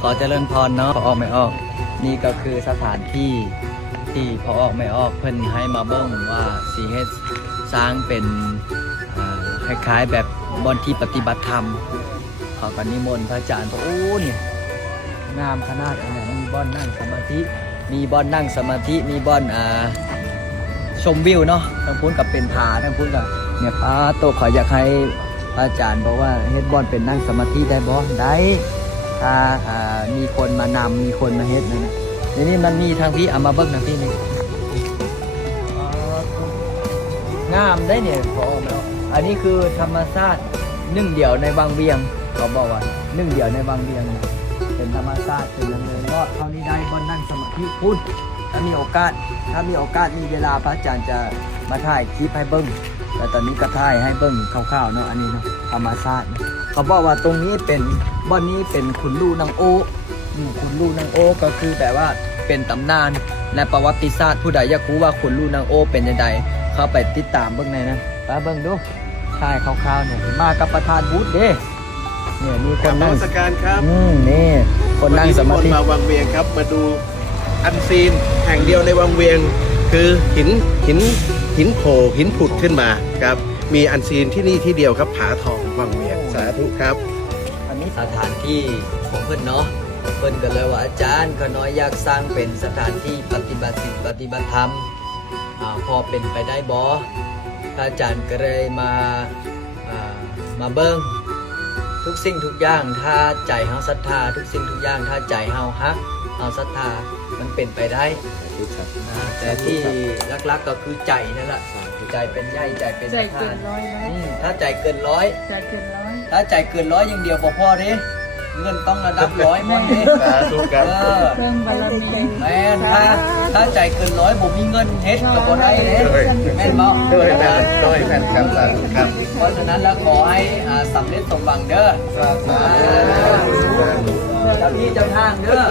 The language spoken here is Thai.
ขอเจริญพรเนาะพอออกไม่ออก นี่ก็คือสถานที่ที่พอออกไม่ออกเพิ่นให้มาเบิ้งว่าสีเฮ็ดสร้างเป็นคล้ายๆแบบบอนที่ปฏิบัติธรรมขาก็นิมนต์พระอาจารย์บอกโอ้เนี่ยงามขนาดอันนี้มีบ่อนนั่งสมาธิ มีบ่อนนั่งสมาธิมีบ่อนอ่าชมวิวเนาะทั้งพูนกับเป็นผาทั้งพูนกับเนี่ยป้าโตขออยากให้พระอาจารย์บอกว่าเฮ็ดบอลเป็นนั่งสมาธิได้บ่ได้ ถ้าอ่ามีคนมานำมีคนมาเฮ็ดนั่นะเดี๋ยวนี้มันมีทางพี่เอามาเบิ่งนะพี่นี่งามได้เนี่ยพอเนาะอันนี้คือธรรมชาติหนึ่งเดียวในวังเวียงเขาบอกว่าหนึ่งเดียวในวังเวียงเป็นธรรมชาติเป็นเนินก็เท่านี้ได้บอลนั่งสมาธิพูดถ้ามีโอกาส ถ้ามีโอกาสมีเวลาพระอาจารย์จะมาถ่ายคลิปให้เบิ้ง แต่ตอนนี้ก็ถ่ายให้เบิ้งคร่าวๆเนาะอันนี้เนาะธรรมชาติเขาบอกว่าตรงนี้เป็นบ่อนนี้เป็นขุนลูกนางโออืมขุนลูกนางโอก็คือแบบว่าเป็นตำนานและประวัติศาสตร์ผู้ใดอยากรู้ว่าขุนลูกนางโอเป็นยังไงเข้าไปติดตามเบิ้งในนะไปเบิ้งดูถ่ายคร่าวๆเนี่ยมากับประธานบูธเด้เนี่ยมีคกราบนนนั่งมัสการครับอืมนี่คนนั่งสมาธิวันนี้นินต์มาวังเวียงครับ มาดูอันซีนแห่งเดียวในวังเวียง คือหินหิน หินโผล่หินผุดขึ้นมาครับ มีอันซีนที่นี่ที่เดียวครับผาทองวังเวียงสาธุครับ อันนี้สถานที่ของเพื่อนเนาะเพื่อนก็เลยว่าอาจารย์ก็น้อยอยากสร้างเป็นสถานที่ปฏิบัติศีลปฏิบัติธรรมอาพอเป็นไปได้บออาจารย์ก็เลยมาอ่ามาเบิ้ง ทุกสิ่งทุกอย่างถ้าใจเฮาศรัทธา ทุกสิ่งทุกอย่างถ้าใจเฮาฮักเฮาศรัทธามันเป็นไปได้อ่าแต่ที่ลักๆก็คือใจนั่นแหละใจเป็นใหญ่ใจเป็นใจศรัทธาเกินร้อยไหมอืมถ้าใจเกินร้อย ใจเกินร้อย ถ้าใจายเกินร้อยอย่างเดียวพอพอเด้ เงินต้องระดับร้อยพอเด้สาธุครับ เออเพิ่มบารมีแม่นถ้าถ้าใจายเกินร้อยผมมีเงินเฮ็ดกับบ่ได้เด้ด้วย แม่นบ่ด้วยแม่นด้วยแม่นครับสาธุครับเพราะฉะนั้นแล้วขอให้อ่าสำเร็จสมหวังเด้อสาธุ เจ้าที่เจ้าทางเด้อ